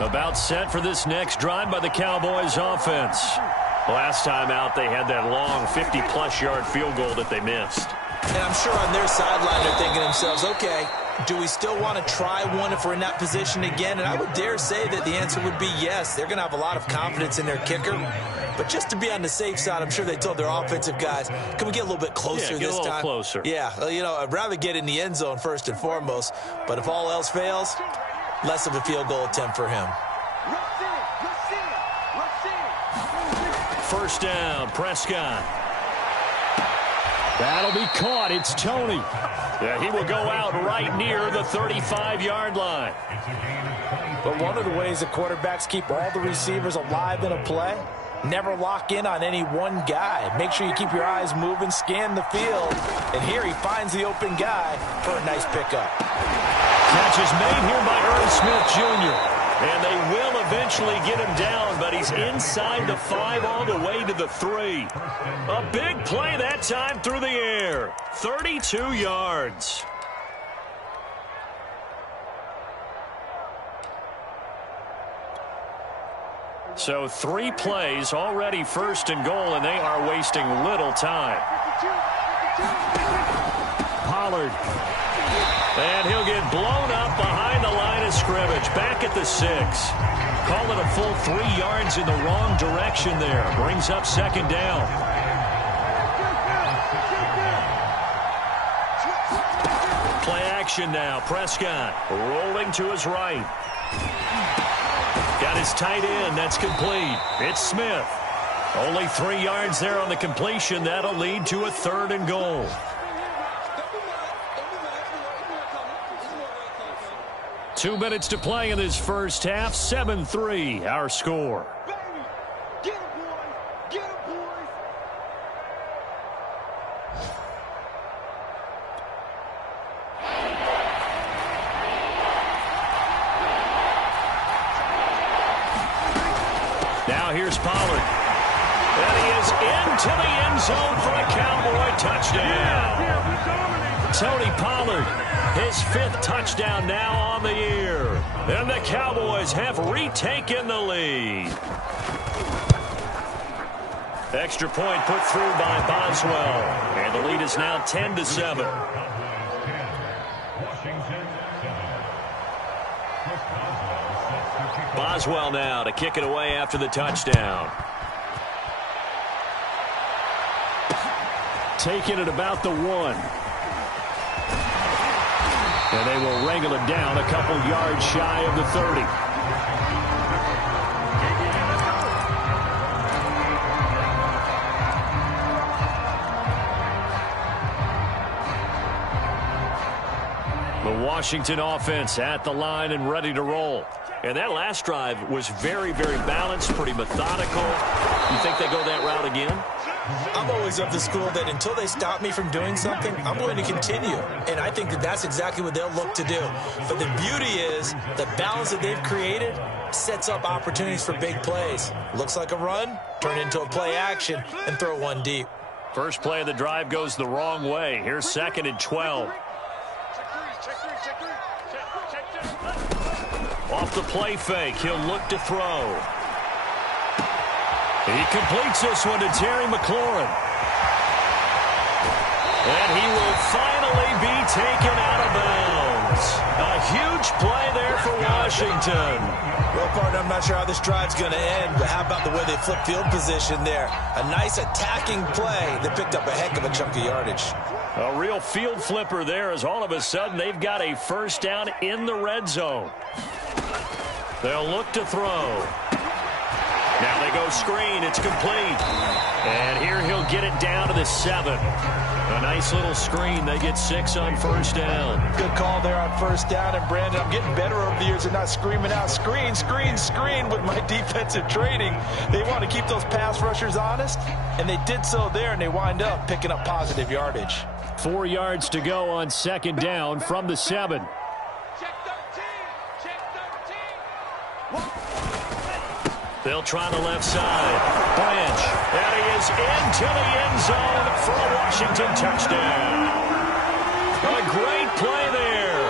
About set for this next drive by the Cowboys offense. Last time out, they had that long 50-plus yard field goal that they missed. And I'm sure on their sideline they're thinking to themselves, okay, do we still want to try one if we're in that position again? And I would dare say that the answer would be yes. They're going to have a lot of confidence in their kicker. But just to be on the safe side, I'm sure they told their offensive guys, can we get a little bit closer this time? Get a little closer. Yeah, well, you know, I'd rather get in the end zone first and foremost. But if all else fails, less of a field goal attempt for him. First down, Prescott. That'll be caught. It's Tony. Yeah, he will go out right near the 35-yard line. But one of the ways the quarterbacks keep all the receivers alive in a play, never lock in on any one guy. Make sure you keep your eyes moving, scan the field. And here he finds the open guy for a nice pickup. Catch is made here by Irv Smith Jr. And they will eventually get him down, but he's inside the 5 all the way to the 3. A big play that time through the air. 32 yards. So 3 plays, already first and goal, and they are wasting little time. Pollard. And he'll get blown up behind the line of scrimmage, back at the 6. Call it a full 3 yards in the wrong direction there. Brings up second down. Play action now. Prescott rolling to his right. Got his tight end. That's complete. It's Smith. Only 3 yards there on the completion. That'll lead to a 3rd and goal. Two minutes to play in this first half. 7-3, our score. Get him, boys! Get him, boys! Now here's Pollard. And he is into the end zone for a Cowboy touchdown. Tony Pollard, his 5th touchdown now on the year. And the Cowboys have retaken the lead. Extra point put through by Boswell. And the lead is now 10-7. Boswell now to kick it away after the touchdown. Taking it about the 1. And they will wrangle it down a couple yards shy of the 30. The Washington offense at the line and ready to roll. And that last drive was very, very balanced, pretty methodical. You think they go that route again? I'm always of the school that until they stop me from doing something, I'm going to continue. And I think that that's exactly what they'll look to do. But the beauty is the balance that they've created sets up opportunities for big plays. Looks like a run, turn into a play action, and throw one deep. First play of the drive goes the wrong way. Here's 2nd and 12. Off the play fake, he'll look to throw. He completes this one to Terry McLaurin. And he will finally be taken out of bounds. A huge play there for Washington. Well, partner, I'm not sure how this drive's going to end, but how about the way they flip field position there? A nice attacking play that picked up a heck of a chunk of yardage. A real field flipper there as all of a sudden they've got a first down in the red zone. They'll look to throw. Now they go screen. It's complete. And here he'll get it down to the 7. A nice little screen. They get 6 on first down. Good call there on first down. And, Brandon, I'm getting better over the years and not screaming out, screen, screen, screen with my defensive training. They want to keep those pass rushers honest, and they did so there, and they wind up picking up positive yardage. 4 yards to go on second down from the 7. They'll try the left side. Branch. And he is into the end zone for a Washington touchdown. A great play there.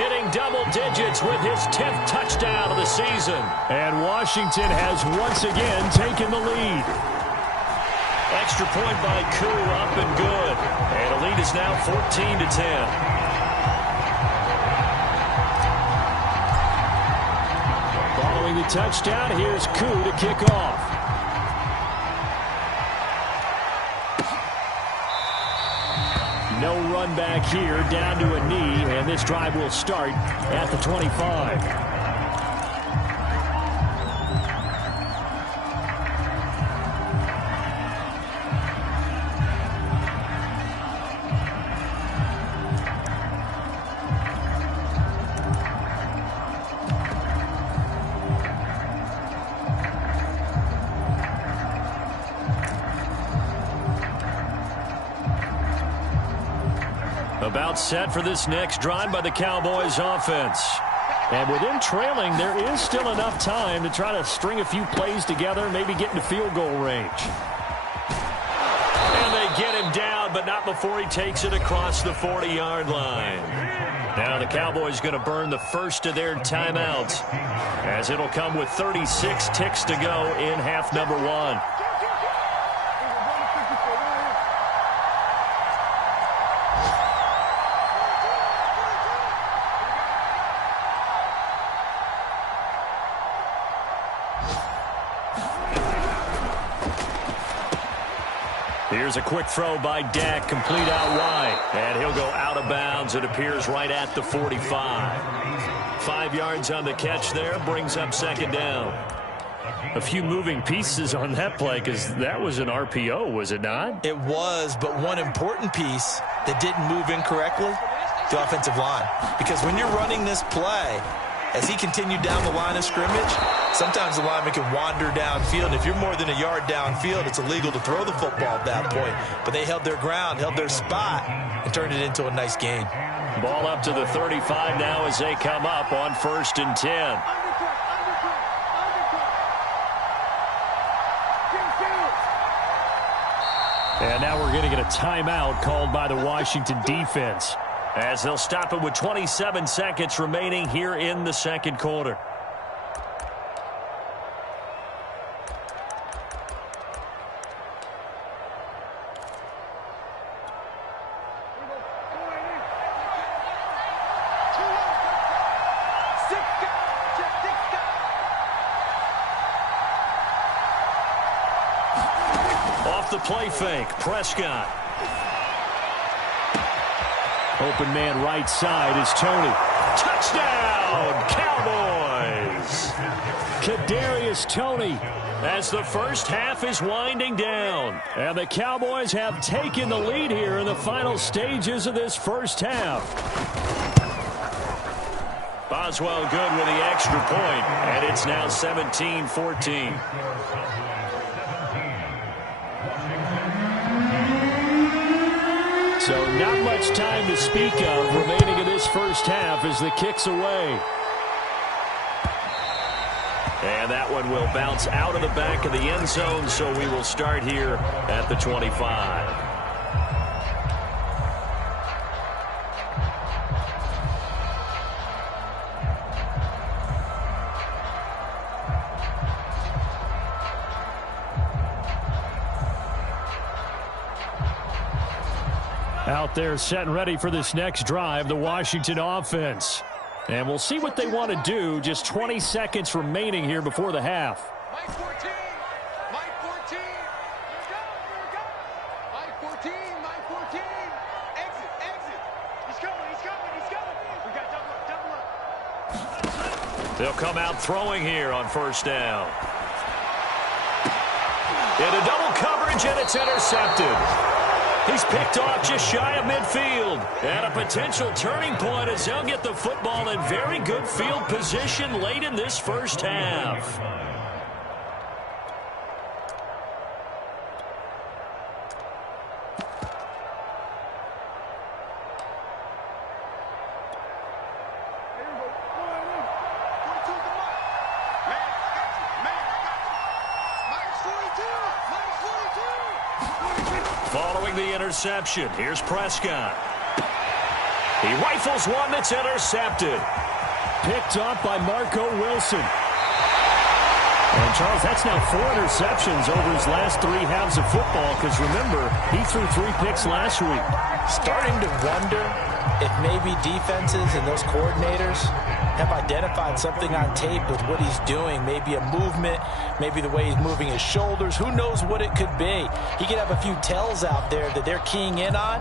Hitting double digits with his 10th touchdown of the season. And Washington has once again taken the lead. Extra point by Koo, up and good. And the lead is now 14-10. Following the touchdown, here's Koo to kick off. No run back here, down to a knee, and this drive will start at the 25. About set for this next drive by the Cowboys offense. And with them trailing, there is still enough time to try to string a few plays together, maybe get into field goal range. And they get him down, but not before he takes it across the 40-yard line. Now the Cowboys going to burn the first of their timeouts, as it'll come with 36 ticks to go in half number one. Here's a quick throw by Dak, complete out wide. And he'll go out of bounds, it appears, right at the 45. 5 yards on the catch there, brings up second down. A few moving pieces on that play, because that was an RPO, was it not? It was, but one important piece that didn't move incorrectly, the offensive line. Because when you're running this play, as he continued down the line of scrimmage, sometimes the lineman can wander downfield. If you're more than a yard downfield, it's illegal to throw the football at that point. But they held their ground, held their spot, and turned it into a nice gain. Ball up to the 35 now as they come up on 1st and 10. And now we're going to get a timeout called by the Washington defense, as they'll stop it with 27 seconds remaining here in the second quarter. Off the play fake, Prescott. Open man right side is Tony. Touchdown, Cowboys! Kadarius Toney. As the first half is winding down. And the Cowboys have taken the lead here in the final stages of this first half. Boswell good with the extra point, and it's now 17-14. So not much time to speak of remaining in this first half as the kick's away. And that one will bounce out of the back of the end zone, so we will start here at the 25. Out there set and ready for this next drive, the Washington offense. And we'll see what they want to do. Just 20 seconds remaining here before the half. Mike 14. Mike 14. Here we go. Mike 14. Exit. He's coming. We got double up. They'll come out throwing here on first down. Into double coverage, and it's intercepted. He's picked off just shy of midfield. And a potential turning point as they'll get the football in very good field position late in this first half. Following the interception, here's Prescott. He rifles one that's intercepted. Picked off by Marco Wilson. And, Charles, that's now 4 interceptions over his last 3 halves of football because, remember, he threw 3 picks last week. Starting to wonder if maybe defenses and those coordinators have identified something on tape with what he's doing. Maybe a movement, maybe the way he's moving his shoulders. Who knows what it could be? He could have a few tells out there that they're keying in on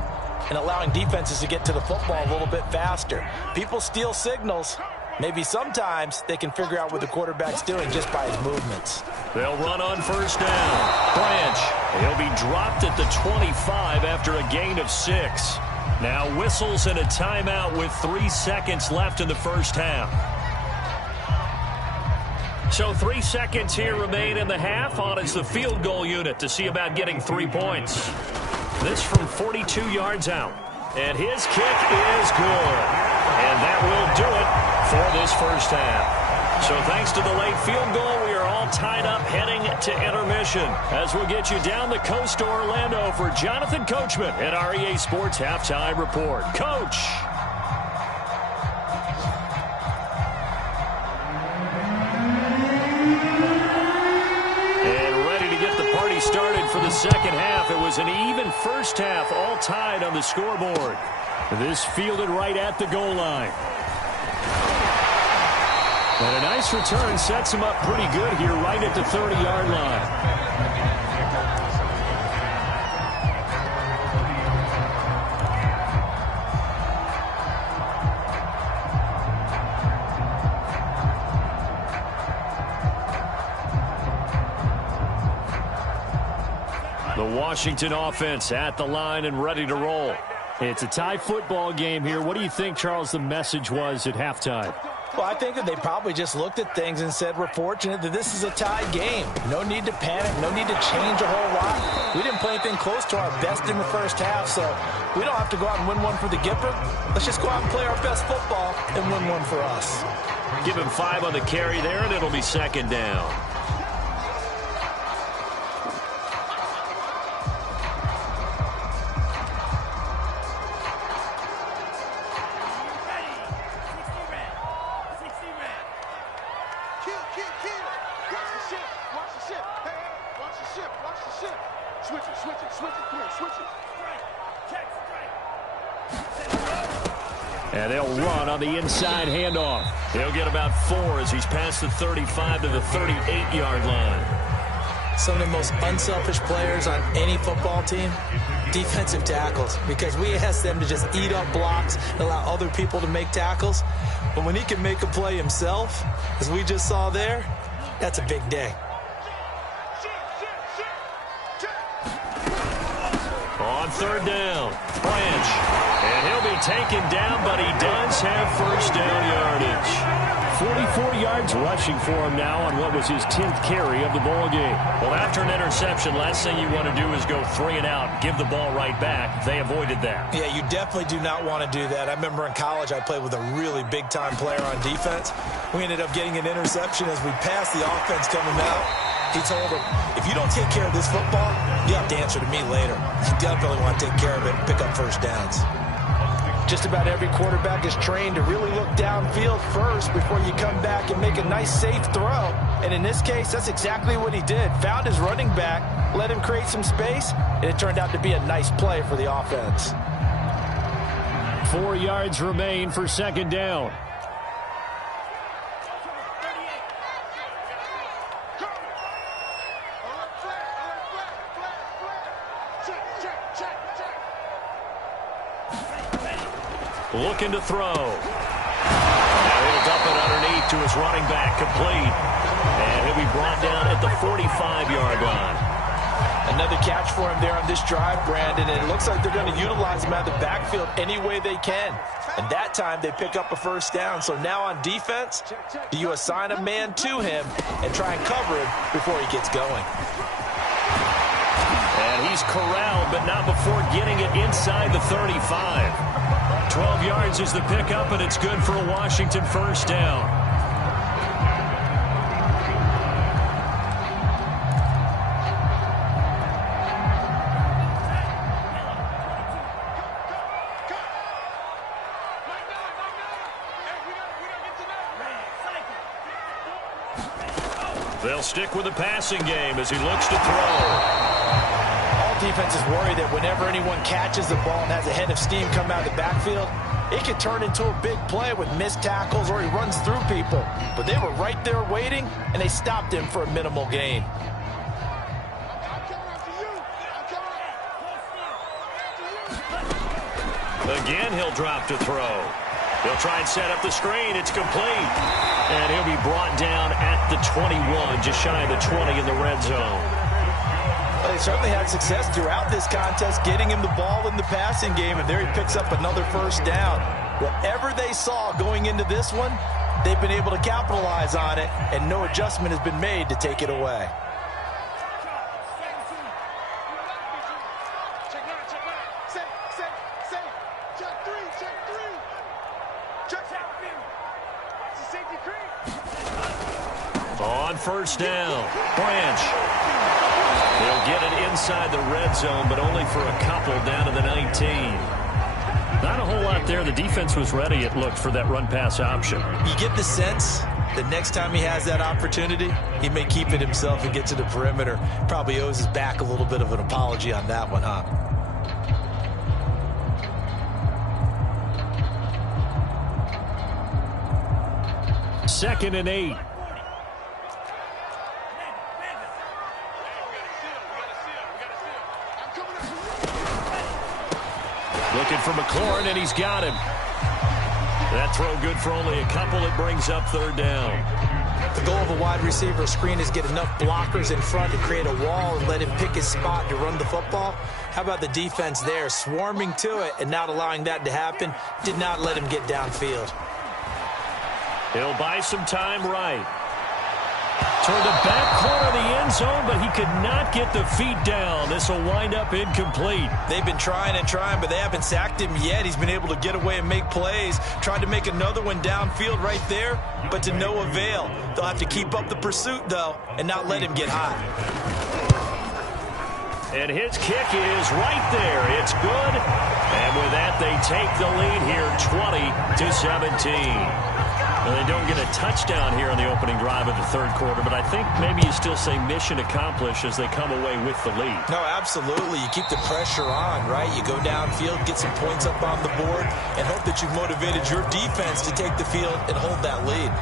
and allowing defenses to get to the football a little bit faster. People steal signals. Maybe sometimes they can figure out what the quarterback's doing just by his movements. They'll run on first down. Branch. He'll be dropped at the 25 after a gain of 6. Now whistles and a timeout with 3 seconds left in the first half. So 3 seconds here remain in the half. On is the field goal unit to see about getting 3 points. This from 42 yards out. And his kick is good. And that will do it for this first half. So thanks to the late field goal, we are all tied up heading to intermission. As we'll get you down the coast to Orlando for Jonathan Coachman at our EA Sports Halftime Report. Coach. And ready to get the party started for the second half. It was an even first half, all tied on the scoreboard. This fielded right at the goal line. And a nice return sets him up pretty good here right at the 30-yard line. The Washington offense at the line and ready to roll. It's a tie football game here. What do you think, Charles, the message was at halftime? Well, I think that they probably just looked at things and said, we're fortunate that this is a tied game. No need to panic. No need to change a whole lot. We didn't play anything close to our best in the first half, so we don't have to go out and win one for the Gipper. Let's just go out and play our best football and win one for us. Give him 5 on the carry there, and it'll be second down. And they'll run on the inside handoff. He'll get about 4 as he's past the 35 to the 38-yard line. Some of the most unselfish players on any football team, defensive tackles, because we ask them to just eat up blocks and allow other people to make tackles. But when he can make a play himself, as we just saw there, that's a big day. On third down, Branch. And he'll be taken down, but he does have first down yardage. 44 yards rushing for him now on what was his 10th carry of the ball game. Well, after an interception, last thing you want to do is go 3 and out, give the ball right back. They avoided that. Yeah, you definitely do not want to do that. I remember in college I played with a really big-time player on defense. We ended up getting an interception as we passed the offense coming out. He told him, if you don't take care of this football, you have to answer to me later. You definitely want to take care of it and pick up first downs. Just about every quarterback is trained to really look downfield first before you come back and make a nice, safe throw. And in this case, that's exactly what he did. Found his running back, let him create some space, and it turned out to be a nice play for the offense. 4 yards remain for second down. Looking to throw. Now he'll dump it underneath to his running back, complete. And he'll be brought down at the 45-yard line. Another catch for him there on this drive, Brandon, and it looks like they're going to utilize him out of the backfield any way they can. And that time they pick up a first down. So now on defense, do you assign a man to him and try and cover him before he gets going? And he's corralled, but not before getting it inside the 35. 12 yards is the pickup, and it's good for a Washington first down. They'll stick with the passing game as he looks to throw. All defenses worry that whenever anyone catches the ball and has a head of steam come out of the backfield, it can turn into a big play with missed tackles or he runs through people. But they were right there waiting, and they stopped him for a minimal gain. Again, he'll drop to throw. He'll try and set up the screen. It's complete. And he'll be brought down at the 21, just shy of the 20 in the red zone. Well, they certainly had success throughout this contest, getting him the ball in the passing game, and there he picks up another first down. Whatever they saw going into this one, they've been able to capitalize on it, and no adjustment has been made to take it away. On first down, Branch. They'll get it inside the red zone, but only for a couple down to the 19. Not a whole lot there. The defense was ready, it looked, for that run-pass option. You get the sense that next time he has that opportunity, he may keep it himself and get to the perimeter. Probably owes his back a little bit of an apology on that one, huh? Second and 8. Looking for McLaurin, and he's got him. That throw good for only a couple. It brings up third down. The goal of a wide receiver screen is get enough blockers in front to create a wall and let him pick his spot to run the football. How about the defense there, swarming to it and not allowing that to happen? Did not let him get downfield. He'll buy some time right. Toward the back corner of the end zone, but he could not get the feet down. This will wind up incomplete. They've been trying and trying, but they haven't sacked him yet. He's been able to get away and make plays. Tried to make another one downfield right there, but to no avail. They'll have to keep up the pursuit, though, and not let him get hot. And his kick is right there. It's good. And with that, they take the lead here, 20-17. Well, they don't get a touchdown here on the opening drive of the third quarter, but I think maybe you still say mission accomplished as they come away with the lead. No, absolutely. You keep the pressure on, right? You go downfield, get some points up on the board, and hope that you've motivated your defense to take the field and hold that lead.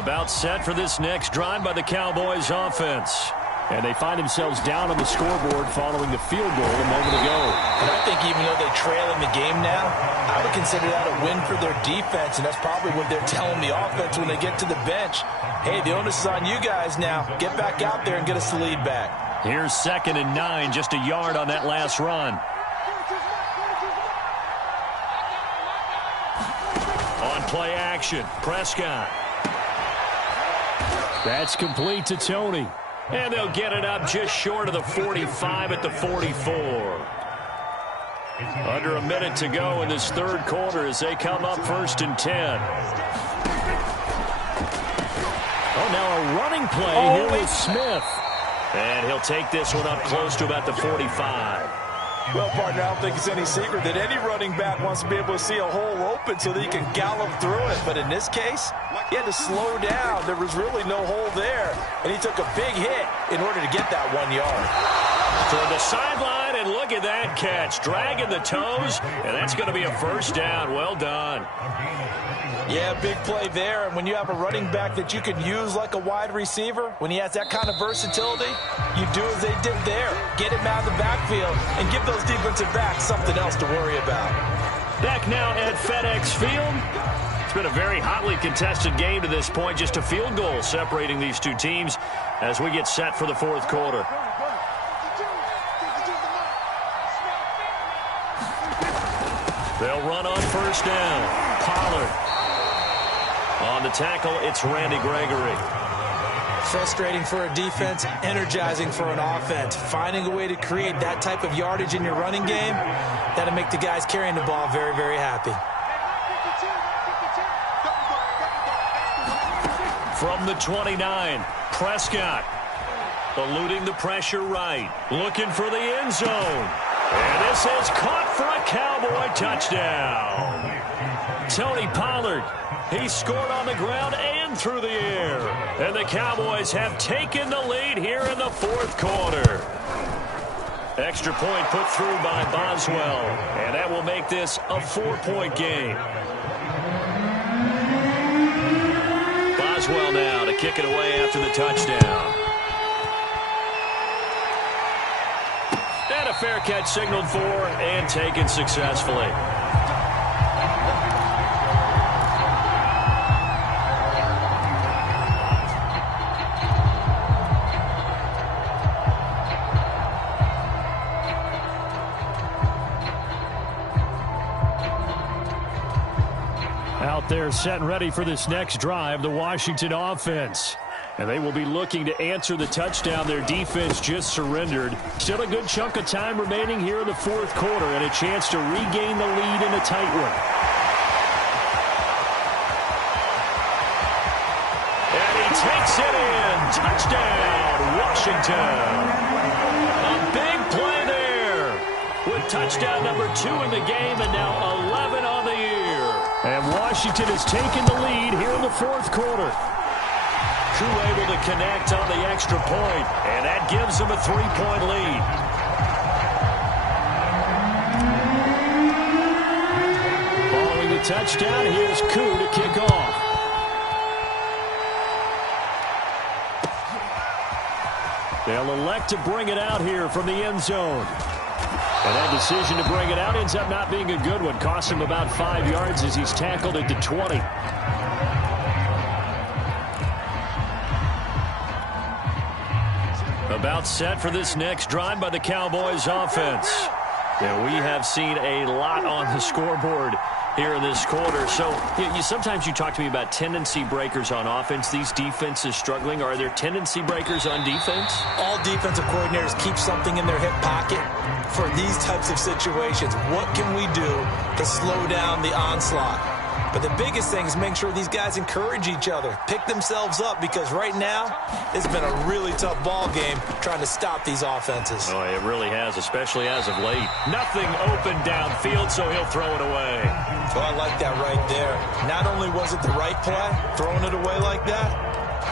About set for this next drive by the Cowboys offense. And they find themselves down on the scoreboard following the field goal a moment ago. And I think even though they trail in the game now, I would consider that a win for their defense, and that's probably what they're telling the offense when they get to the bench. Hey, the onus is on you guys now. Get back out there and get us the lead back. Here's 2nd and 9, just a yard on that last run. On play action, Prescott. That's complete to Tony. And they'll get it up just short of the 45 at the 44. Under a minute to go in this third quarter as they come up 1st and 10. Oh, now a running play here with Smith. And he'll take this one up close to about the 45. Well, partner, I don't think it's any secret that any running back wants to be able to see a hole open so that he can gallop through it. But in this case, he had to slow down. There was really no hole there. And he took a big hit in order to get that 1 yard. Toward the sideline, and look at that catch. Dragging the toes, and that's going to be a first down. Well done. Yeah, big play there. And when you have a running back that you can use like a wide receiver, when he has that kind of versatility, you do as they did there. Get him out of the backfield and give those defensive backs something else to worry about. Back now at FedEx Field. It's been a very hotly contested game to this point. Just a field goal separating these two teams as we get set for the fourth quarter. They'll run on first down. Pollard. On the tackle, it's Randy Gregory. Frustrating for a defense, energizing for an offense. Finding a way to create that type of yardage in your running game, that'll make the guys carrying the ball very, very happy. From the 29, Prescott. Eluding the pressure right. Looking for the end zone. And this is caught for a Cowboy touchdown. Tony Pollard. He scored on the ground and through the air. And the Cowboys have taken the lead here in the fourth quarter. Extra point put through by Boswell. And that will make this a 4-point game. Boswell now to kick it away after the touchdown. And a fair catch signaled for and taken successfully. Out there set and ready for this next drive, the Washington offense. And they will be looking to answer the touchdown their defense just surrendered. Still a good chunk of time remaining here in the fourth quarter and a chance to regain the lead in a tight one. And he takes it in. Touchdown, Washington. A big play there with touchdown number 2 in the game and now 11 on the year. And Washington has taken the lead here in the fourth quarter. Crew able to connect on the extra point, and that gives them a 3-point lead. Following the touchdown, here's Koo to kick off. They'll elect to bring it out here from the end zone. And that decision to bring it out ends up not being a good one. Costs him about 5 yards as he's tackled at the 20. About set for this next drive by the Cowboys offense. And we have seen a lot on the scoreboard here in this quarter. So sometimes you talk to me about tendency breakers on offense. These defenses struggling. Are there tendency breakers on defense? All defensive coordinators keep something in their hip pocket for these types of situations. What can we do to slow down the onslaught? But the biggest thing is make sure these guys encourage each other, pick themselves up, because right now it's been a really tough ball game trying to stop these offenses. Oh, it really has, especially as of late. Nothing open downfield, so he'll throw it away. Well, I like that right there. Not only was it the right play, throwing it away like that,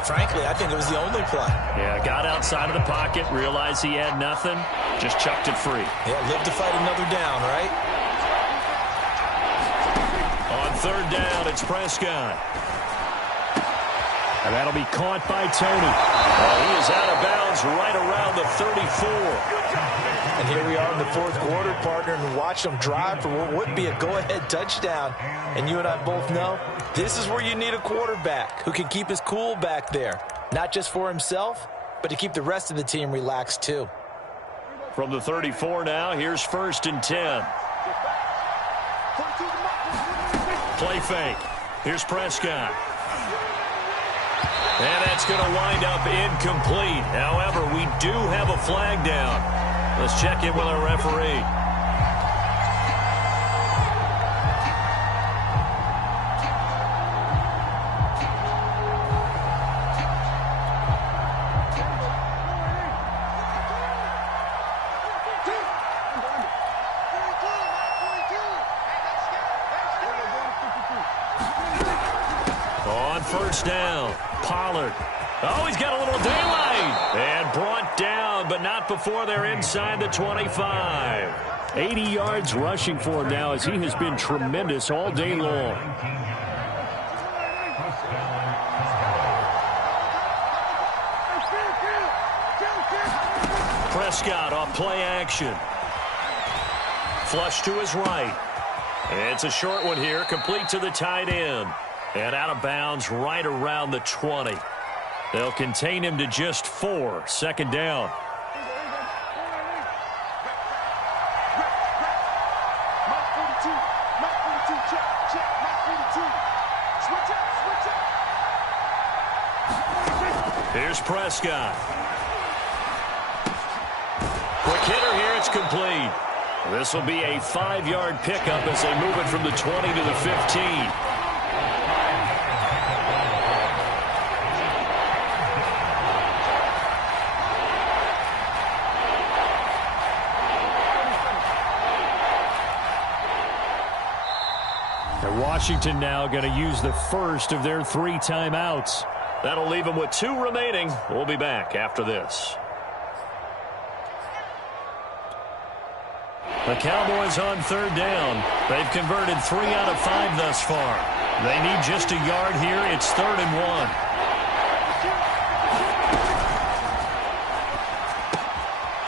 frankly, I think it was the only play. Yeah, got outside of the pocket, realized he had nothing, just chucked it free. Yeah, live to fight another down, right? On third down, it's Prescott. And that'll be caught by Tony. He is out of bounds right around the 34. And here we are in the fourth quarter, partner, and watch them drive for what would be a go-ahead touchdown. And you and I both know this is where you need a quarterback who can keep his cool back there. Not just for himself, but to keep the rest of the team relaxed too. From the 34 now, here's 1st and 10. Play fake. Here's Prescott. And that's going to wind up incomplete. However, we do have a flag down. Let's check in with our referee. First down, Pollard. Oh, he's got a little daylight. And brought down, but not before they're inside the 25. 80 yards rushing for him now as he has been tremendous all day long. Prescott off play action. Flush to his right. It's a short one here, complete to the tight end. And out of bounds right around the 20. They'll contain him to just 4. Second down. Here's Prescott. Quick hitter here, it's complete. This will be a 5-yard pickup as they move it from the 20 to the 15. Washington now going to use the first of their 3 timeouts. That'll leave them with 2 remaining. We'll be back after this. The Cowboys on 3rd down. They've converted 3 out of 5 thus far. They need just a yard here. It's 3rd and 1.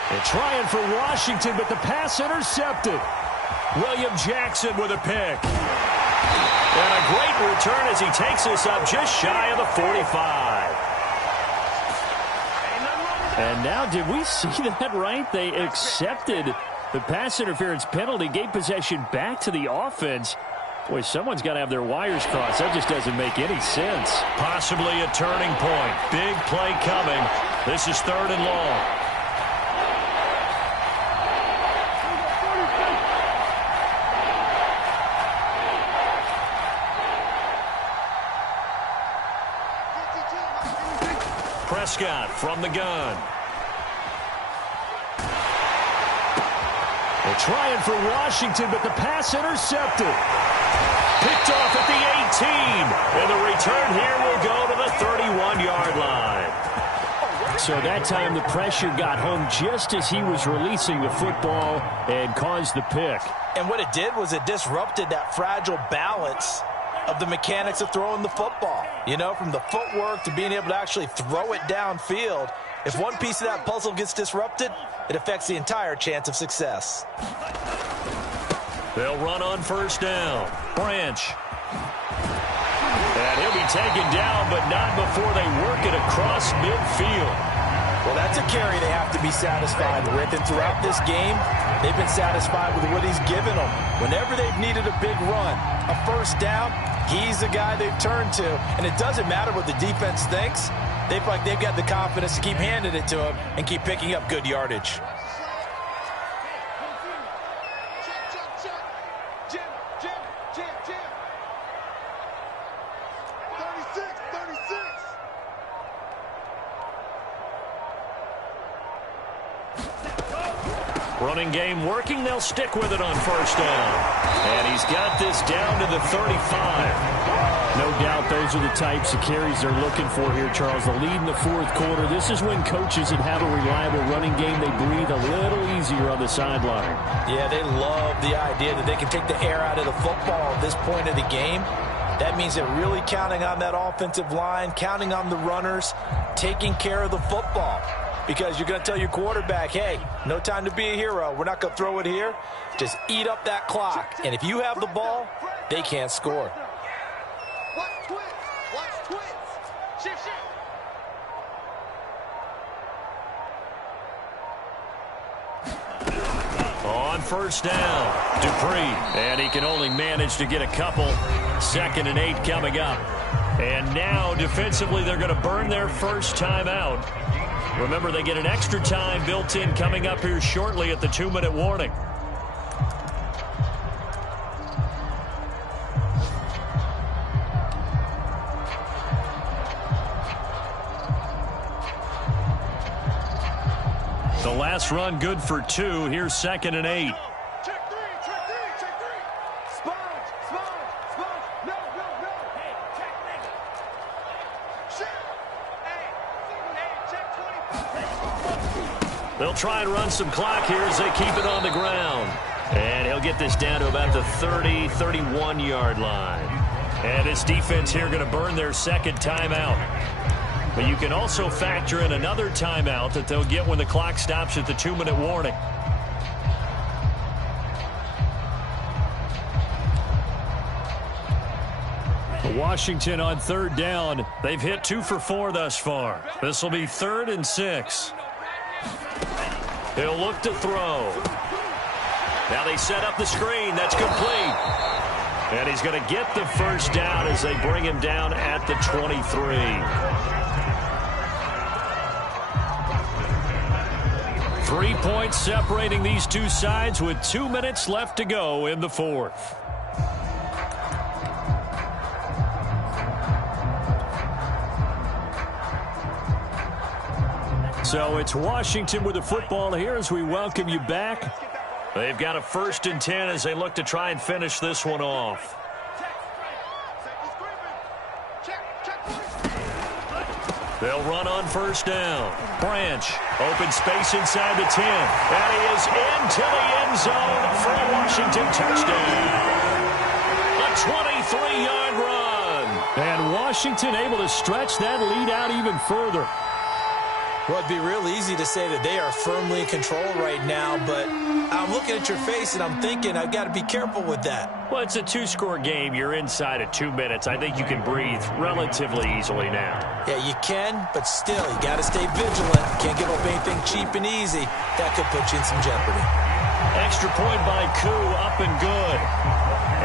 They're trying for Washington, but the pass intercepted. William Jackson with a pick. And a great return as he takes this up just shy of the 45. And now, did we see that right? They accepted the pass interference penalty, gave possession back to the offense. Boy, someone's got to have their wires crossed. That just doesn't make any sense. Possibly a turning point. Big play coming. This is 3rd and long. Prescott from the gun. They're trying for Washington, but the pass intercepted. Picked off at the 18. And the return here will go to the 31-yard line. So that time the pressure got home just as he was releasing the football and caused the pick. And what it did was it disrupted that fragile balance of the mechanics of throwing the football. You know, from the footwork to being able to actually throw it downfield. If one piece of that puzzle gets disrupted, it affects the entire chance of success. They'll run on 1st down. Branch. And he'll be taken down, but not before they work it across midfield. Well, that's a carry they have to be satisfied with. And throughout this game, they've been satisfied with what he's given them. Whenever they've needed a big run, a 1st down, he's the guy they've turned to. And it doesn't matter what the defense thinks. They feel like they've got the confidence to keep handing it to him and keep picking up good yardage. Running game working. They'll stick with it on 1st down. And he's got this down to the 35. No doubt those are the types of carries they're looking for here, Charles. The lead in the 4th quarter. This is when coaches that have a reliable running game, they breathe a little easier on the sideline. Yeah, they love the idea that they can take the air out of the football at this point of the game. That means they're really counting on that offensive line, counting on the runners, taking care of the football. Because you're going to tell your quarterback, hey, no time to be a hero. We're not going to throw it here. Just eat up that clock. And if you have the ball, they can't score. Watch twins. Watch twins. Shift, shift. On 1st down, Dupree. And he can only manage to get a couple. 2nd and 8 coming up. And now, defensively, they're going to burn their 1st timeout. Remember, they get an extra time built in coming up here shortly at the 2-minute warning. The last run good for 2. Here's 2nd and 8. Check three, check three, check three. Sponge, sponge, sponge. No, no, no. Hey, check nigga. Shit. Hey, check 20. They'll try and run some clock here as they keep it on the ground. And he'll get this down to about the 30, 31-yard line. And this defense here going to burn their 2nd timeout. But you can also factor in another timeout that they'll get when the clock stops at the 2-minute warning. Washington on 3rd down. They've hit 2 for 4 thus far. This will be 3rd and 6. He'll look to throw. Now they set up the screen. That's complete. And he's going to get the 1st down as they bring him down at the 23. 3 points separating these two sides with 2 minutes left to go in the 4th. So it's Washington with the football here as we welcome you back. They've got a 1st and 10 as they look to try and finish this one off. They'll run on first down. Branch, open space inside the 10. And he is into the end zone for a Washington touchdown. A 23-yard run. And Washington able to stretch that lead out even further. Well, it'd be real easy to say that they are firmly in control right now, but I'm looking at your face and I'm thinking I've got to be careful with that. Well, it's a two-score game. You're inside of 2 minutes. I think you can breathe relatively easily now. Yeah, you can, but still, you got to stay vigilant. Can't give up anything cheap and easy. That could put you in some jeopardy. Extra point by Koo, up and good.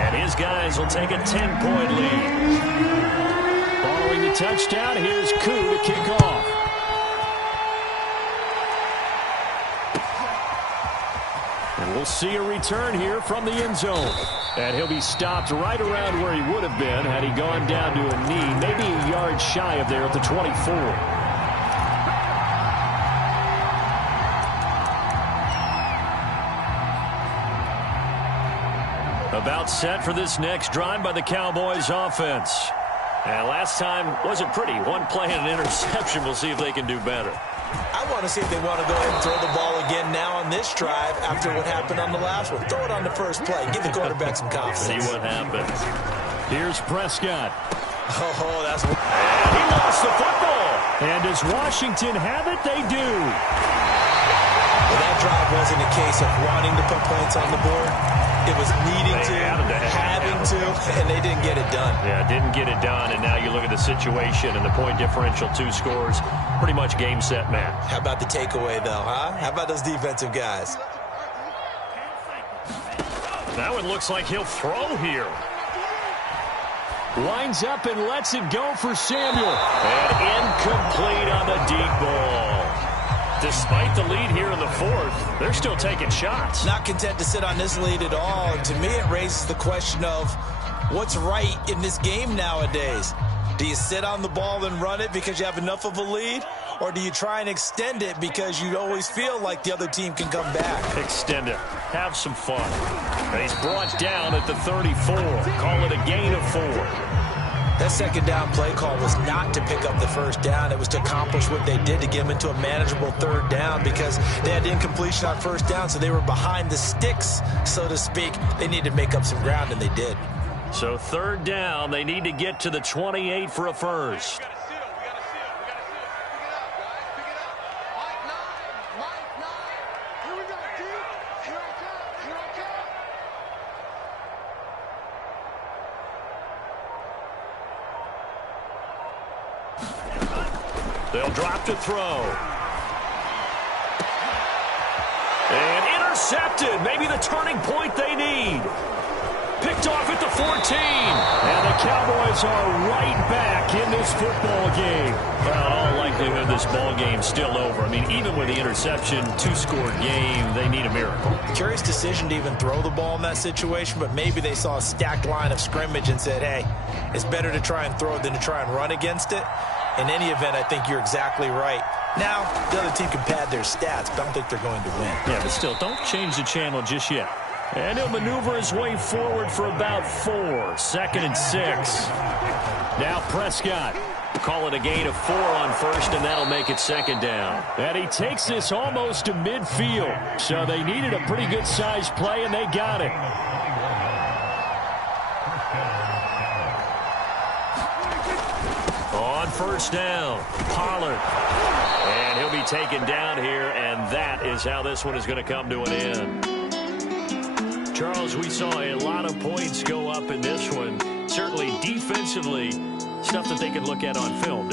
And his guys will take a 10-point lead. Following the touchdown, here's Koo to kick off. And we'll see a return here from the end zone. And he'll be stopped right around where he would have been had he gone down to a knee, maybe a yard shy of there at the 24. About set for this next drive by the Cowboys offense. And last time wasn't pretty. One play and an interception. We'll see if they can do better. I want to see if they want to go ahead and throw the ball again now on this drive after what happened on the last one. Throw it on the first play. Give the quarterback some confidence. See what happens. Here's Prescott. Oh, that's... And he lost the football. And does Washington have it? They do. Well, that drive wasn't a case of wanting to put points on the board. It was needing to, having to, and they didn't get it done. Yeah, didn't get it done, and now you look at the situation and the point differential, 2 scores, pretty much game, set, match. How about the takeaway, though, huh? How about those defensive guys? That one looks like he'll throw here. Lines up and lets it go for Samuel. And incomplete on the deep ball. Despite the lead here in the fourth, they're still taking shots. Not content to sit on this lead at all. And to me, it raises the question of what's right in this game nowadays. Do you sit on the ball and run it because you have enough of a lead? Or do you try and extend it because you always feel like the other team can come back? Extend it. Have some fun. And he's brought down at the 34. Call it a gain of 4. That second down play call was not to pick up the first down. It was to accomplish what they did to get them into a manageable third down because they had incompletion on first down, so they were behind the sticks, so to speak. They needed to make up some ground, and they did. So third down, they need to get to the 28 for a first. They'll drop to throw. And intercepted. Maybe the turning point they need. Picked off at the 14. And the Cowboys are right back in this football game. Well, in all likelihood, this ball game's still over. I mean, even with the interception, 2-score game, they need a miracle. Curious decision to even throw the ball in that situation, but maybe they saw a stacked line of scrimmage and said, hey, it's better to try and throw it than to try and run against it. In any event, I think you're exactly right. Now, the other team can pad their stats, but I don't think they're going to win. Yeah, but still, don't change the channel just yet. And he'll maneuver his way forward for about 4. 2nd and 6. Now Prescott. Call it a gain of 4 on first, and that'll make it second down. And he takes this almost to midfield. So they needed a pretty good-sized play, and they got it. On first down, Pollard. And he'll be taken down here, and that is how this one is going to come to an end. Charles, we saw a lot of points go up in this one. Certainly defensively, stuff that they can look at on film.